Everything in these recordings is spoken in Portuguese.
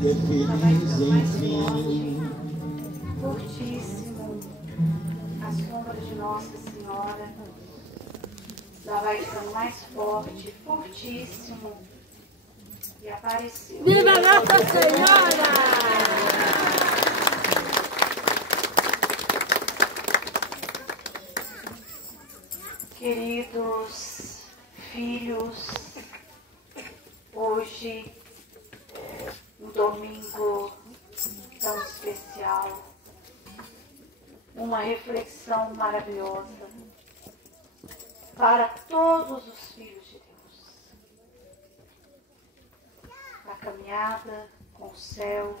feliz enfim. Fortíssimo, a sombra de Nossa Senhora. Ela vai ficando mais forte, fortíssimo. E apareceu. Viva Nossa Senhora! Queridos filhos, hoje, um domingo tão especial, uma reflexão maravilhosa para todos os filhos de Deus. A caminhada com o céu,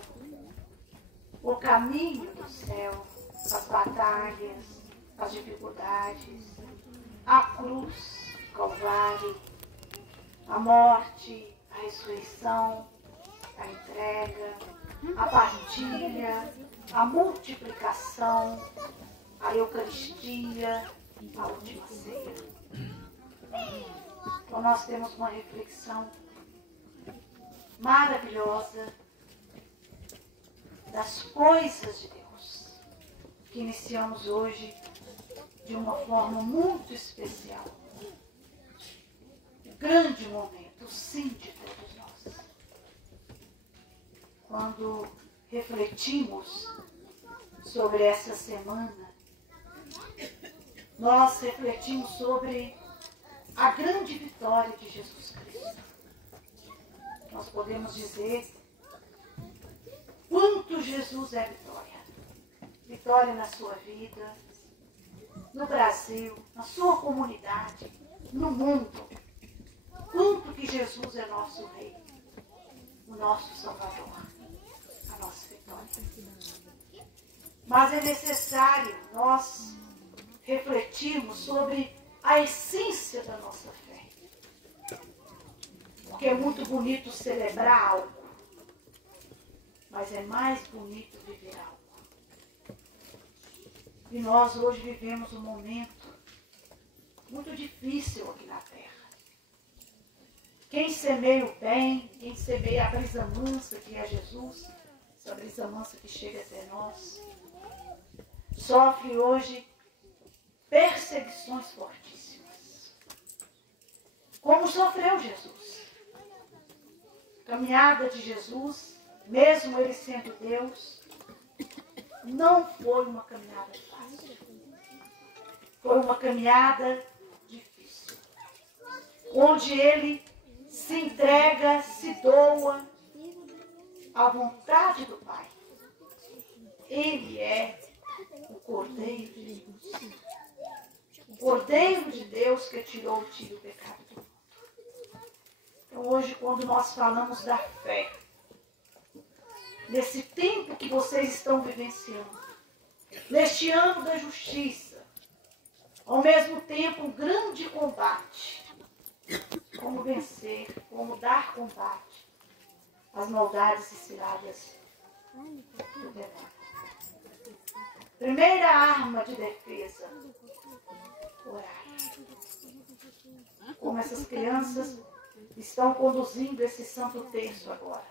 o caminho do céu, as batalhas, as dificuldades, a cruz, o Calvário, a morte, a ressurreição, a entrega, a partilha, a multiplicação, a Eucaristia, a última ceia. Então nós temos uma reflexão maravilhosa das coisas de Deus, que iniciamos hoje de uma forma muito especial. Um grande momento, sim, de todos nós. Quando refletimos sobre essa semana, nós refletimos sobre a grande vitória de Jesus Cristo. Nós podemos dizer quanto Jesus é vitória. Vitória na sua vida, no Brasil, na sua comunidade, no mundo. Quanto que Jesus é nosso Rei, o nosso Salvador, a nossa vitória. Mas é necessário nós refletirmos sobre a essência da nossa fé. Porque é muito bonito celebrar algo, mas é mais bonito viver algo. E nós hoje vivemos um momento muito difícil aqui na Terra. Quem semeia o bem, quem semeia a brisa mansa que é Jesus, essa brisa mansa que chega até nós, sofre hoje perseguições fortíssimas. Como sofreu Jesus. A caminhada de Jesus, mesmo ele sendo Deus, não foi uma caminhada fácil. Foi uma caminhada difícil. Onde ele se entrega, se doa à vontade do Pai. Ele é o Cordeiro de Deus. O Cordeiro de Deus que tirou de ti o pecado do mundo. Então hoje, quando nós falamos da fé, nesse tempo que vocês estão vivenciando, neste ano da justiça, ao mesmo tempo um grande combate, como vencer, como dar combate às maldades e ciladas do demônio. Primeira arma de defesa, orar. Como essas crianças estão conduzindo esse santo terço agora.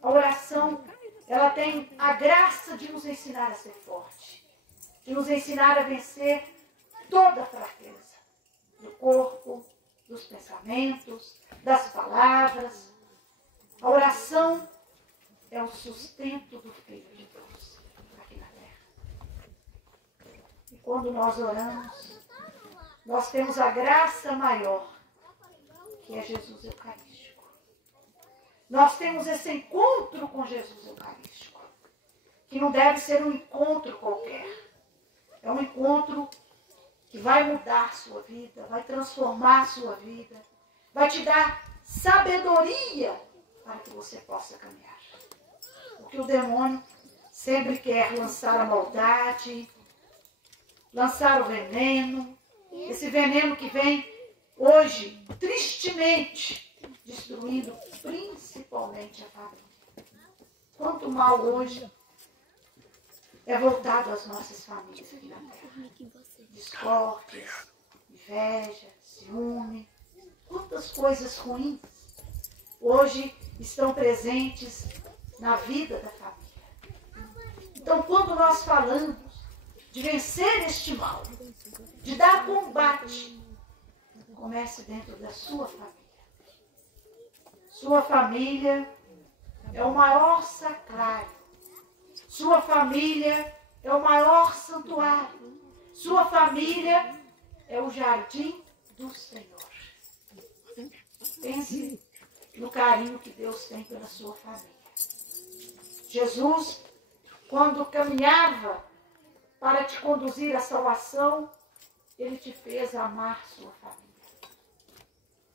A oração, ela tem a graça de nos ensinar a ser forte, de nos ensinar a vencer toda a fraqueza do corpo, dos pensamentos, das palavras. A oração é o sustento do Filho de Deus aqui na terra. E quando nós oramos, nós temos a graça maior, que é Jesus Eucarístico. Nós temos esse encontro com Jesus Eucarístico, que não deve ser um encontro qualquer. É um encontro que vai mudar a sua vida, vai transformar a sua vida, vai te dar sabedoria para que você possa caminhar. Porque o demônio sempre quer lançar a maldade, lançar o veneno, esse veneno que vem hoje, tristemente, destruindo principalmente a família. Quanto mal hoje é voltado às nossas famílias aqui na terra. Discórdias, inveja, ciúme, quantas coisas ruins hoje estão presentes na vida da família. Então, quando nós falamos de vencer este mal, de dar combate, comece dentro da sua família. Sua família é o maior sacrário. Sua família é o maior santuário. Sua família é o jardim do Senhor. Pense no carinho que Deus tem pela sua família. Jesus, quando caminhava para te conduzir à salvação, Ele te fez amar sua família.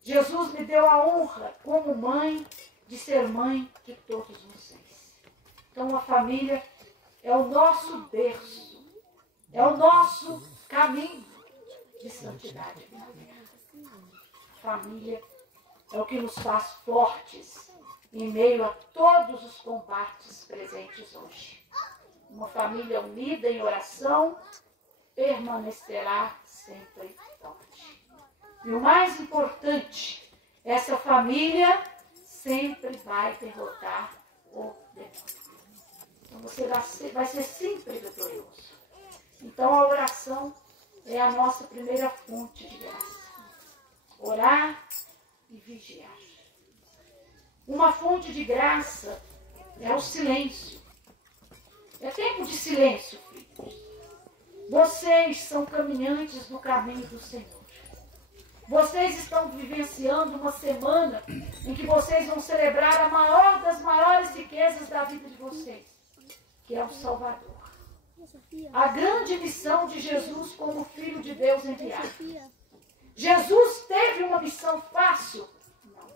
Jesus me deu a honra, como mãe, de ser mãe de todos vocês. Então a família é o nosso berço, é o nosso caminho de santidade na terra. A família é o que nos faz fortes em meio a todos os combates presentes hoje. Uma família unida em oração permanecerá sempre forte. E o mais importante, essa família sempre vai derrotar o demônio. Então você vai ser sempre vitorioso. Então a oração é a nossa primeira fonte de graça. Orar e vigiar. Uma fonte de graça é o silêncio. É tempo de silêncio, filhos. Vocês são caminhantes no caminho do Senhor. Vocês estão vivenciando uma semana em que vocês vão celebrar a maior das maiores riquezas da vida de vocês, que é o Salvador. A grande missão de Jesus como Filho de Deus enviado. Jesus teve uma missão fácil? Não.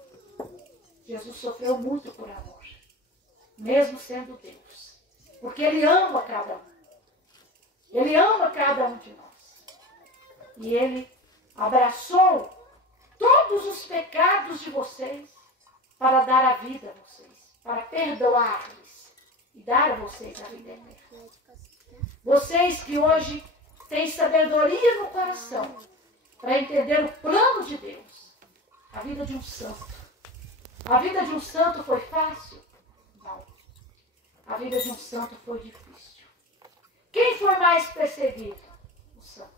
Jesus sofreu muito por amor, mesmo sendo Deus. Porque Ele ama cada um. Ele ama cada um de nós. E Ele abraçou todos os pecados de vocês para dar a vida a vocês, para perdoar-lhes e dar a vocês a vida eterna. Vocês que hoje têm sabedoria no coração para entender o plano de Deus, a vida de um santo. A vida de um santo foi fácil? Não. A vida de um santo foi difícil. Quem foi mais perseguido? Os santos.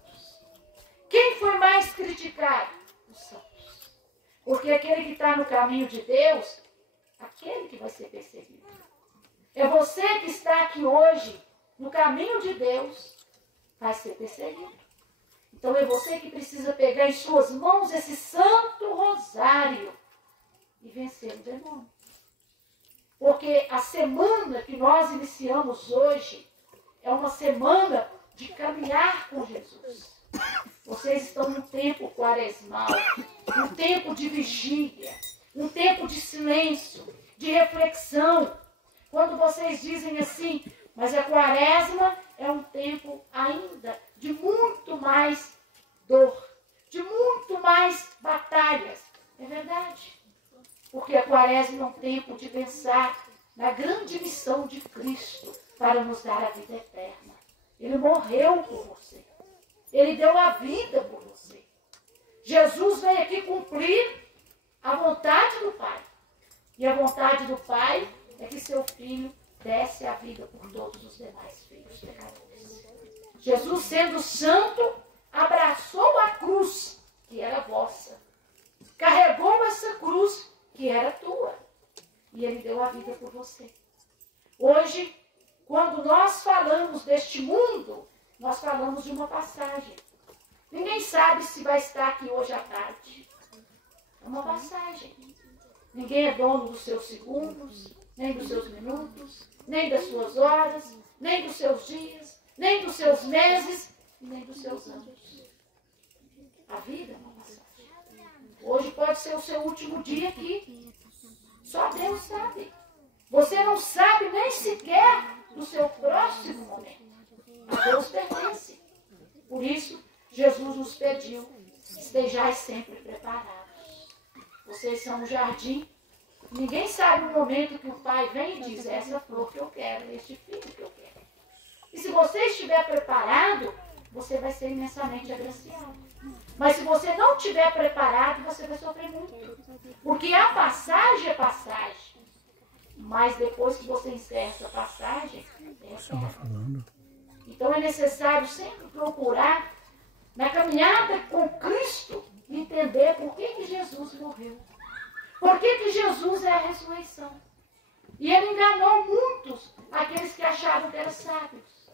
Quem foi mais criticado? Os santos. Porque aquele que está no caminho de Deus, aquele que vai ser perseguido. É você que está aqui hoje, no caminho de Deus, vai ser perseguido. Então é você que precisa pegar em suas mãos esse santo rosário e vencer o demônio. Porque a semana que nós iniciamos hoje é uma semana de caminhar com Jesus. Vocês estão num tempo quaresmal, um tempo de vigília, um tempo de silêncio, de reflexão. Quando vocês dizem assim, mas a quaresma é um tempo ainda de muito mais dor, de muito mais batalhas. É verdade. Porque a quaresma é um tempo de pensar na grande missão de Cristo para nos dar a vida eterna. Ele morreu por você. Ele deu a vida por você. Jesus veio aqui cumprir a vontade do Pai. E a vontade do Pai é que seu Filho desse a vida por todos os demais filhos pecadores. Jesus, sendo santo, abraçou a cruz, que era vossa. Carregou essa cruz, que era tua. E Ele deu a vida por você. Hoje, quando nós falamos deste mundo, nós falamos de uma passagem. Ninguém sabe se vai estar aqui hoje à tarde. É uma passagem. Ninguém é dono dos seus segundos, nem dos seus minutos, nem das suas horas, nem dos seus dias, nem dos seus meses, nem dos seus anos. A vida é uma passagem. Hoje pode ser o seu último dia aqui. Só Deus sabe. Você não sabe nem sequer do seu próximo momento. A Deus pertence. Por isso, Jesus nos pediu, estejais sempre preparados. Vocês são um jardim. Ninguém sabe o momento que o Pai vem e diz, essa flor que eu quero, este filho que eu quero. E se você estiver preparado, você vai ser imensamente agraciado. Mas se você não estiver preparado, você vai sofrer muito. Porque a passagem é passagem. mas depois que você encerra essa passagem, é Estava falando. Então é necessário sempre procurar, na caminhada com Cristo, entender por que Jesus morreu. Por que Jesus é a ressurreição. E ele enganou muitos, aqueles que achavam que eram sábios.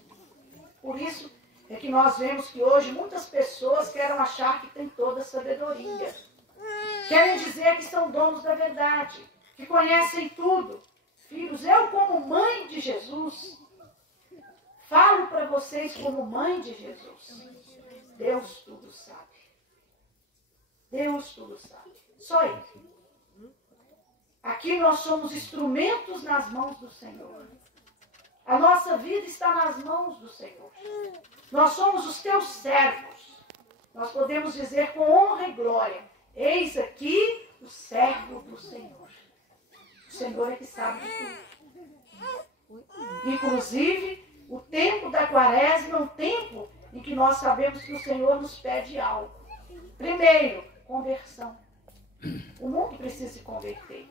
Por isso é que nós vemos que hoje muitas pessoas querem achar que têm toda a sabedoria. Querem dizer que são donos da verdade, que conhecem tudo. Filhos, eu como mãe de Jesus, falo para vocês como mãe de Jesus. Deus tudo sabe. Deus tudo sabe. Só Ele. Aqui nós somos instrumentos nas mãos do Senhor. A nossa vida está nas mãos do Senhor. Nós somos os teus servos. Nós podemos dizer com honra e glória: eis aqui o servo do Senhor. O Senhor é que sabe de tudo. Inclusive, o tempo da quaresma é um tempo em que nós sabemos que o Senhor nos pede algo. Primeiro, conversão. O mundo precisa se converter.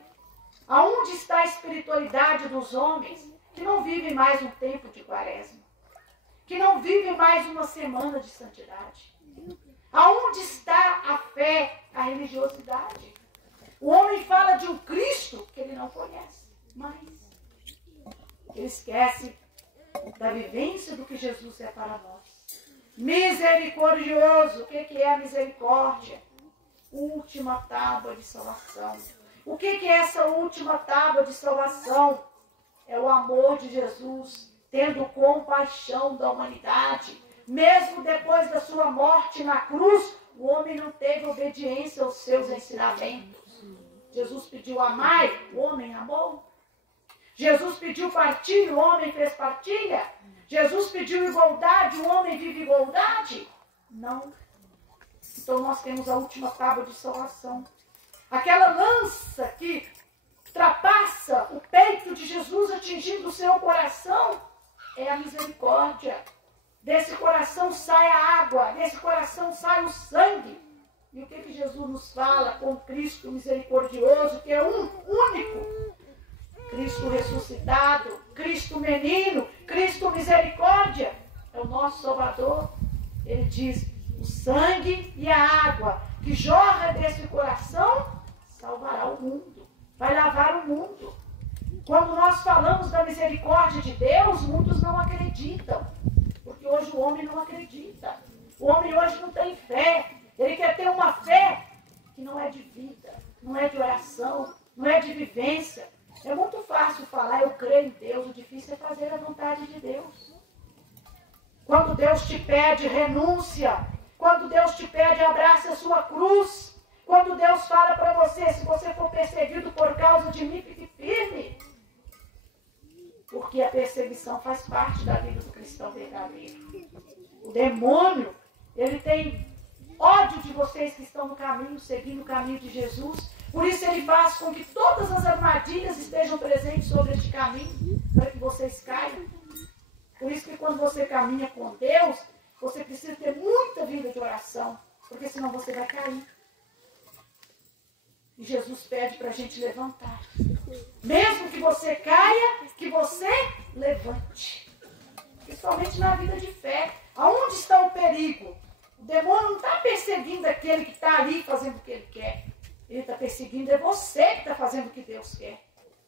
Aonde está a espiritualidade dos homens que não vivem mais um tempo de quaresma? Que não vivem mais uma semana de santidade? Aonde está a fé, a religiosidade? O homem fala de um Cristo que ele não conhece, mas ele esquece da vivência do que Jesus é para nós. Misericordioso, o que é a misericórdia? Última tábua de salvação. O que é essa última tábua de salvação? É o amor de Jesus, tendo compaixão da humanidade. Mesmo depois da sua morte na cruz, o homem não teve obediência aos seus ensinamentos. Jesus pediu amai, o homem amou. Jesus pediu partilha, o homem fez partilha. Jesus pediu igualdade, o homem vive igualdade? Não. Então nós temos a última tábua de salvação. Aquela lança que ultrapassa o peito de Jesus, atingindo o seu coração, é a misericórdia. Desse coração sai a água, desse coração sai o sangue. E o que Jesus nos fala com Cristo misericordioso, que é um único? Cristo ressuscitado, Cristo menino, Cristo misericórdia, é o nosso Salvador. Ele diz: o sangue e a água que jorra desse coração salvará o mundo, vai lavar o mundo. Quando nós falamos da misericórdia de Deus, muitos não acreditam, porque hoje o homem não acredita. O homem hoje não tem fé. Ele quer ter uma fé que não é de vida, não é de oração, não é de vivência. É muito fácil falar, eu creio em Deus, o difícil é fazer a vontade de Deus. Quando Deus te pede renúncia, quando Deus te pede abraça a sua cruz, quando Deus fala para você, se você for perseguido por causa de mim, fique firme. Porque a perseguição faz parte da vida do cristão verdadeiro. O demônio, ele tem ódio de vocês que estão no caminho, seguindo o caminho de Jesus. Por isso ele faz com que todas as armadilhas estejam presentes sobre este caminho, para que vocês caiam. Por isso que quando você caminha com Deus, você precisa ter muita vida de oração, porque senão você vai cair. E Jesus pede para a gente levantar. Mesmo que você caia, que você levante. Principalmente na vida de fé. Aonde está o perigo? O demônio não está perseguindo aquele que está ali fazendo o que ele quer. Ele está perseguindo, é você que está fazendo o que Deus quer.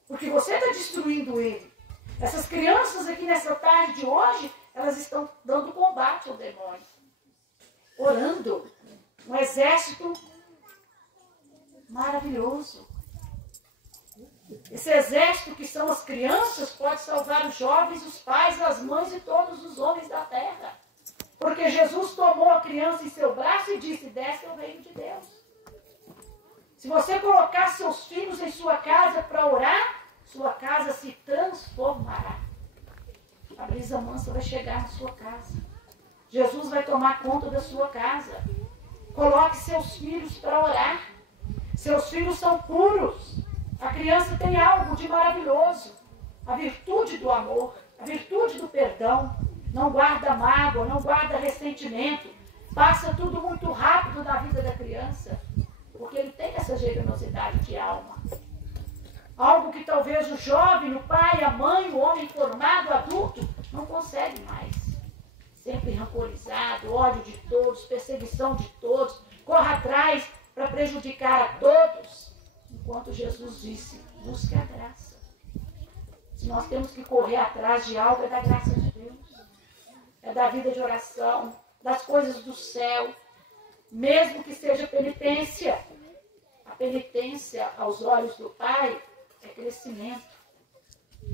Porque você está destruindo ele. Essas crianças aqui nessa tarde de hoje, elas estão dando combate ao demônio. Orando. Um exército maravilhoso. Esse exército que são as crianças pode salvar os jovens, os pais, as mães e todos os homens da terra. Porque Jesus tomou a criança em seu braço e disse: desce ao reino de Deus. Se você colocar seus filhos em sua casa para orar, sua casa se transformará. A brisa mansa vai chegar na sua casa. Jesus vai tomar conta da sua casa. Coloque seus filhos para orar. Seus filhos são puros. A criança tem algo de maravilhoso. A virtude do amor, a virtude do perdão. Não guarda mágoa, não guarda ressentimento. Passa tudo muito rápido na vida da criança. Porque ele tem essa generosidade de alma. Algo que talvez o jovem, o pai, a mãe, o homem formado, o adulto, não consegue mais. Sempre rancorizado, ódio de todos, perseguição de todos, corre atrás para prejudicar a todos. Enquanto Jesus disse, busque a graça. Se nós temos que correr atrás de algo, é da graça de Deus. É da vida de oração, das coisas do céu. Mesmo que seja penitência. A penitência aos olhos do Pai é crescimento.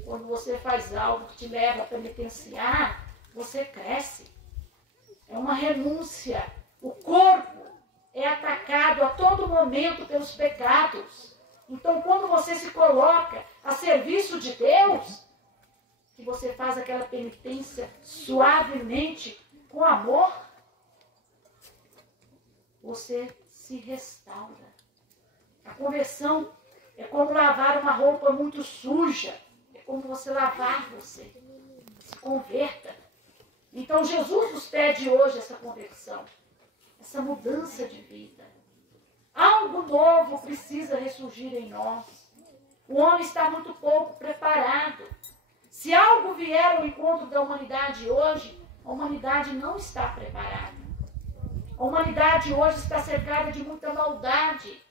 Quando você faz algo que te leva a penitenciar, você cresce. É uma renúncia. O corpo é atacado a todo momento pelos pecados. Então, quando você se coloca a serviço de Deus, que você faz aquela penitência suavemente, com amor, você se restaura. A conversão é como lavar uma roupa muito suja. É como você lavar você. Se converta. Então Jesus nos pede hoje essa conversão. Essa mudança de vida. Algo novo precisa ressurgir em nós. O homem está muito pouco preparado. Se algo vier ao encontro da humanidade hoje, a humanidade não está preparada. A humanidade hoje está cercada de muita maldade.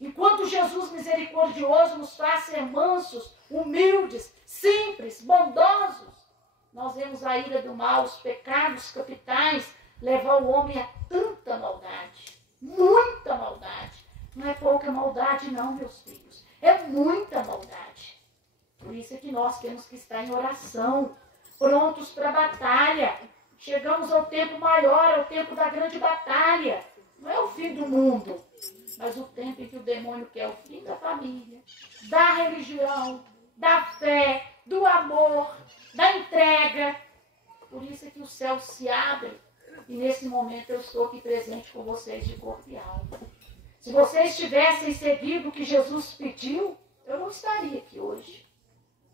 Enquanto Jesus misericordioso nos faz ser mansos, humildes, simples, bondosos, nós vemos a ira do mal, os pecados capitais, levar o homem a tanta maldade. Muita maldade. Não é pouca maldade não, meus filhos. É muita maldade. Por isso é que nós temos que estar em oração, prontos para a batalha. Chegamos ao tempo maior, ao tempo da grande batalha. Não é o fim do mundo, mas o tempo em que o demônio quer o fim da família, da religião, da fé, do amor, da entrega. Por isso é que o céu se abre. E nesse momento eu estou aqui presente com vocês de corpo e alma. Se vocês tivessem seguido o que Jesus pediu, eu não estaria aqui hoje.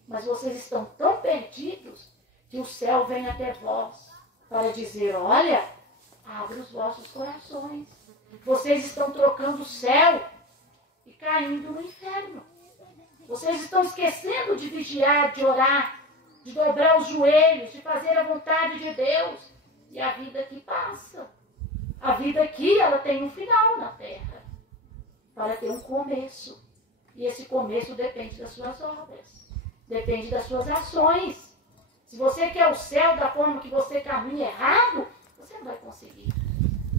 Mas vocês estão tão perdidos que o céu vem até vós para dizer, olha, abre os vossos corações. Vocês estão trocando o céu e caindo no inferno. Vocês estão esquecendo de vigiar, de orar, de dobrar os joelhos, de fazer a vontade de Deus. E a vida aqui passa. A vida aqui, ela tem um final na terra. Para ter um começo. E esse começo depende das suas obras. Depende das suas ações. Se você quer o céu da forma que você caminha errado, você não vai conseguir.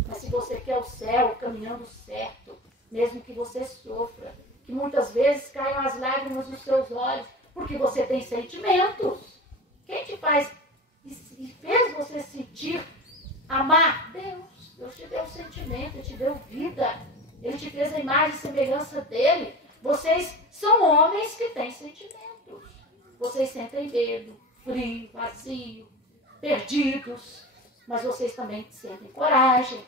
Mas se você quer o céu caminhando certo, mesmo que você sofra, que muitas vezes caiam as lágrimas nos seus olhos, porque você tem sentimentos. Quem te faz e fez você sentir amar? Deus. Deus te deu sentimento, Ele te deu vida. Ele te fez a imagem e semelhança dEle. Vocês são homens que têm sentimentos. Vocês sentem medo, frio, vazio, perdidos. Mas vocês também sentem coragem,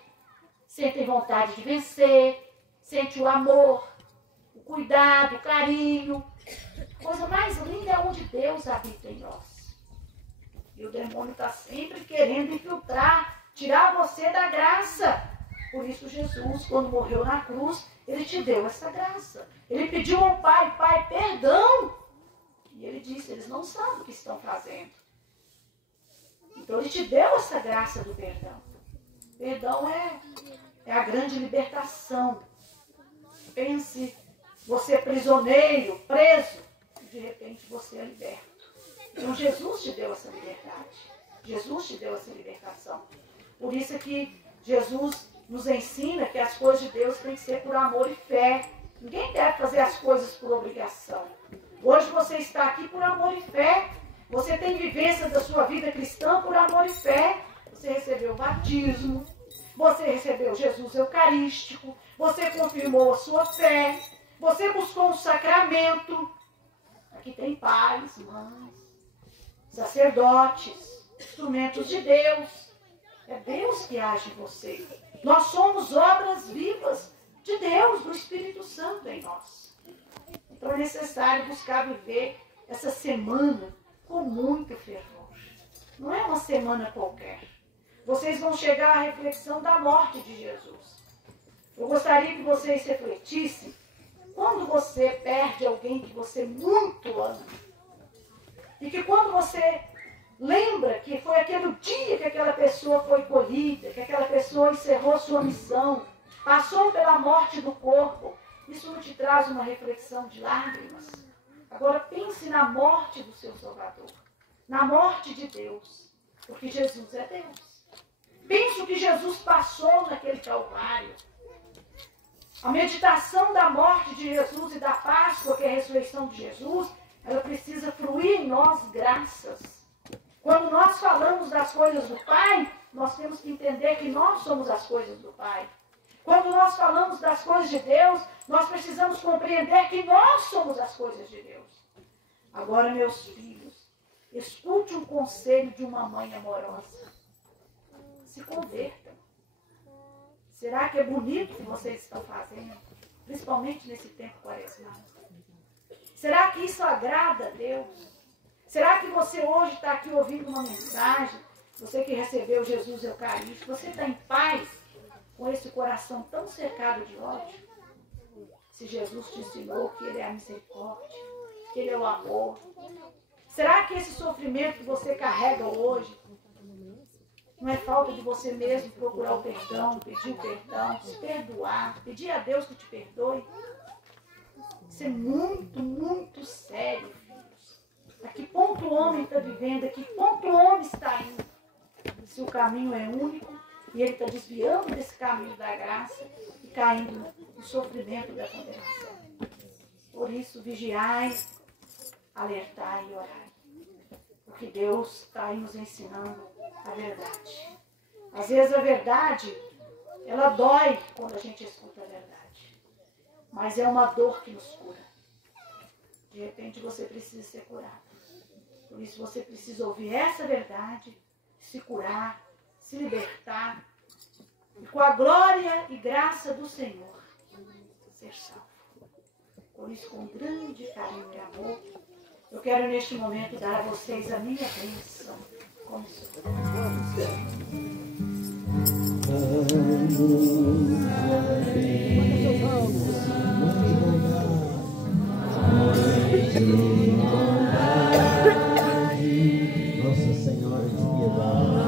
sentem vontade de vencer, sentem o amor, o cuidado, o carinho. A coisa mais linda é onde Deus habita em nós. E o demônio está sempre querendo infiltrar, tirar você da graça. Por isso Jesus, quando morreu na cruz, Ele te deu essa graça. Ele pediu ao Pai, Pai, perdão. E Ele disse, eles não sabem o que estão fazendo. Então Ele te deu essa graça do perdão. Perdão é a grande libertação. Pense, você é prisioneiro, preso, e de repente você é liberto. Então Jesus te deu essa liberdade. Jesus te deu essa libertação. Por isso é que Jesus nos ensina que as coisas de Deus têm que ser por amor e fé. Ninguém deve fazer as coisas por obrigação. Hoje você está aqui por amor e fé. Você tem vivências da sua vida cristã por amor e fé. Você recebeu o batismo. Você recebeu Jesus Eucarístico. Você confirmou a sua fé. Você buscou um sacramento. Aqui tem pais, mães, sacerdotes, instrumentos de Deus. É Deus que age em você. Nós somos obras vivas de Deus, do Espírito Santo em nós. Então é necessário buscar viver essa semana com muito fervor. Não é uma semana qualquer. Vocês vão chegar à reflexão da morte de Jesus. Eu gostaria que vocês refletissem quando você perde alguém que você muito ama, e que quando você lembra que foi aquele dia que aquela pessoa foi colhida, que aquela pessoa encerrou sua missão, passou pela morte do corpo, isso não te traz uma reflexão de lágrimas? Agora pense na morte do seu Salvador, na morte de Deus, porque Jesus é Deus. Pense o que Jesus passou naquele Calvário. A meditação da morte de Jesus e da Páscoa, que é a ressurreição de Jesus, ela precisa fluir em nós graças. Quando nós falamos das coisas do Pai, nós temos que entender que nós somos as coisas do Pai. Quando nós falamos das coisas de Deus, nós precisamos compreender que nós somos as coisas de Deus. Agora, meus filhos, escute um conselho de uma mãe amorosa. Se convertam. Será que é bonito o que vocês estão fazendo? Principalmente nesse tempo quaresmal. Será que isso agrada a Deus? Será que você hoje está aqui ouvindo uma mensagem? Você que recebeu Jesus Eucarístico, você está em paz com esse coração tão cercado de ódio? Se Jesus te ensinou que Ele é a misericórdia, que Ele é o amor. Será que esse sofrimento que você carrega hoje não é falta de você mesmo procurar o perdão, pedir o perdão, se perdoar, pedir a Deus que te perdoe? Isso é muito, muito sério, filhos. A que ponto o homem está vivendo? A que ponto o homem está indo? Se o caminho é único e ele está desviando desse caminho da graça e caindo no sofrimento da condenação. Por isso, vigiai, alertai e orai. Porque Deus está aí nos ensinando a verdade. Às vezes a verdade, ela dói quando a gente escuta a verdade. Mas é uma dor que nos cura. De repente você precisa ser curado. Por isso você precisa ouvir essa verdade, se curar, se libertar. E com a glória e graça do Senhor, ser salvo. Por isso, com grande carinho e amor, eu quero neste momento dar a vocês a minha bênção. Como sou. Nossa Senhora de Piedade.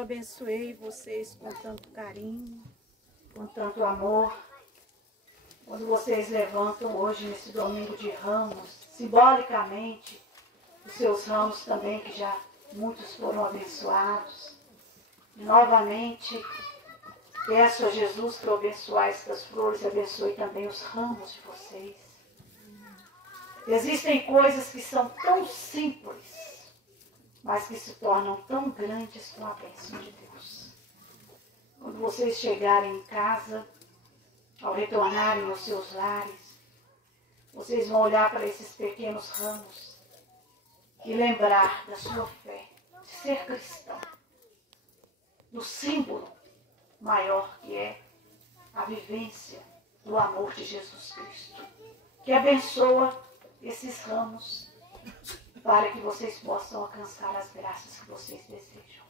Abençoei vocês com tanto carinho, com tanto amor. Quando vocês levantam hoje nesse domingo de Ramos, simbolicamente, os seus ramos também, que já muitos foram abençoados. E novamente, peço a Jesus para abençoar estas flores, abençoe também os ramos de vocês. Existem coisas que são tão simples, mas que se tornam tão grandes com a bênção de Deus. Quando vocês chegarem em casa, ao retornarem aos seus lares, vocês vão olhar para esses pequenos ramos e lembrar da sua fé, de ser cristão, do símbolo maior que é a vivência do amor de Jesus Cristo, que abençoa esses ramos para que vocês possam alcançar as graças que vocês desejam.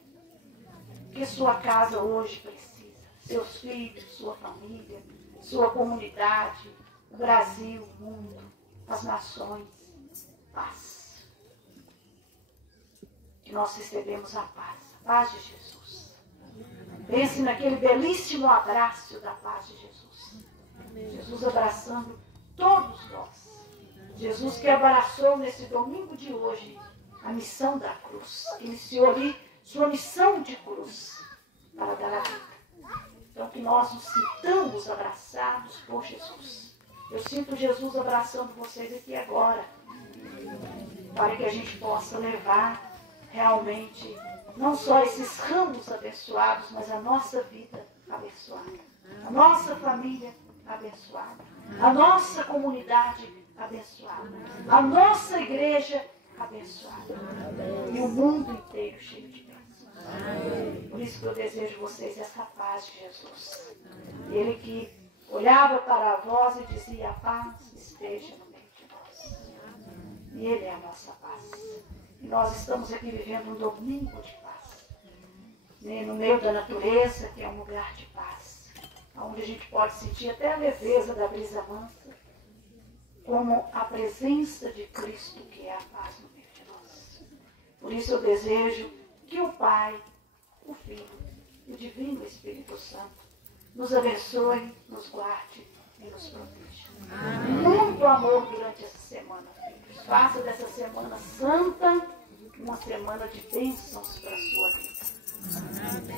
Que sua casa hoje precisa, seus filhos, sua família, sua comunidade, o Brasil, o mundo, as nações, paz. Que nós recebemos a paz de Jesus. Pense naquele belíssimo abraço da paz de Jesus. Jesus abraçando todos nós. Jesus que abraçou nesse domingo de hoje a missão da cruz. Iniciou ali sua missão de cruz para dar a vida. Então que nós nos sintamos abraçados por Jesus. Eu sinto Jesus abraçando vocês aqui agora. Para que a gente possa levar realmente não só esses ramos abençoados, mas a nossa vida abençoada, a nossa família abençoada, a nossa comunidade abençoada, a nossa igreja abençoada e o mundo inteiro cheio de bênçãos. Por isso que eu desejo vocês essa paz de Jesus. Ele que olhava para vós e dizia: a paz esteja no meio de nós. E Ele é a nossa paz. E nós estamos aqui vivendo um domingo de paz. No meio da natureza, que é um lugar de paz. Onde a gente pode sentir até a leveza da brisa mansa, como a presença de Cristo, que é a paz no meio de nós. Por isso eu desejo que o Pai, o Filho e o Divino Espírito Santo nos abençoe, nos guarde e nos proteja. Muito amor durante essa semana, filhos. Faça dessa semana santa uma semana de bênçãos para a sua vida.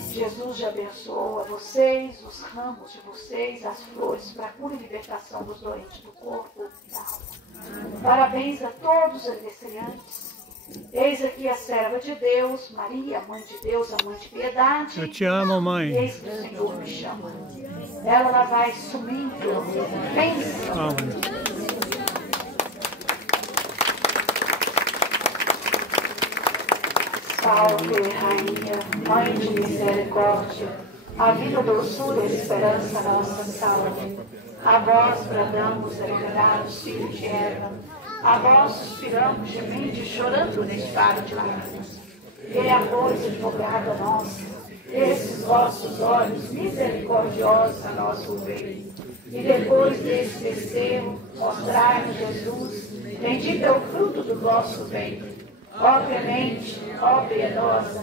Jesus já abençoou a vocês, os ramos de vocês, as flores para a cura e libertação dos doentes do corpo e da alma. Parabéns a todos os aniversariantes. Eis aqui a serva de Deus, Maria, a mãe de Deus, a mãe de piedade. Eu te amo, mãe. Eis que o Senhor me chama. Ela vai sumindo. Bênção. Salve, Rainha, Mãe de misericórdia, a vida, doçura e esperança nossa salve. A vós bradamos, envenenados filhos de Eva, a vós suspiramos, gemendo e chorando neste vale de lágrimas. E a pois, advogada nossa, esses vossos olhos misericordiosos a nós volvei. E depois desse desterro, mostrai-nos Jesus, bendito é o fruto do vosso ventre. Ó clemente, ó piedosa,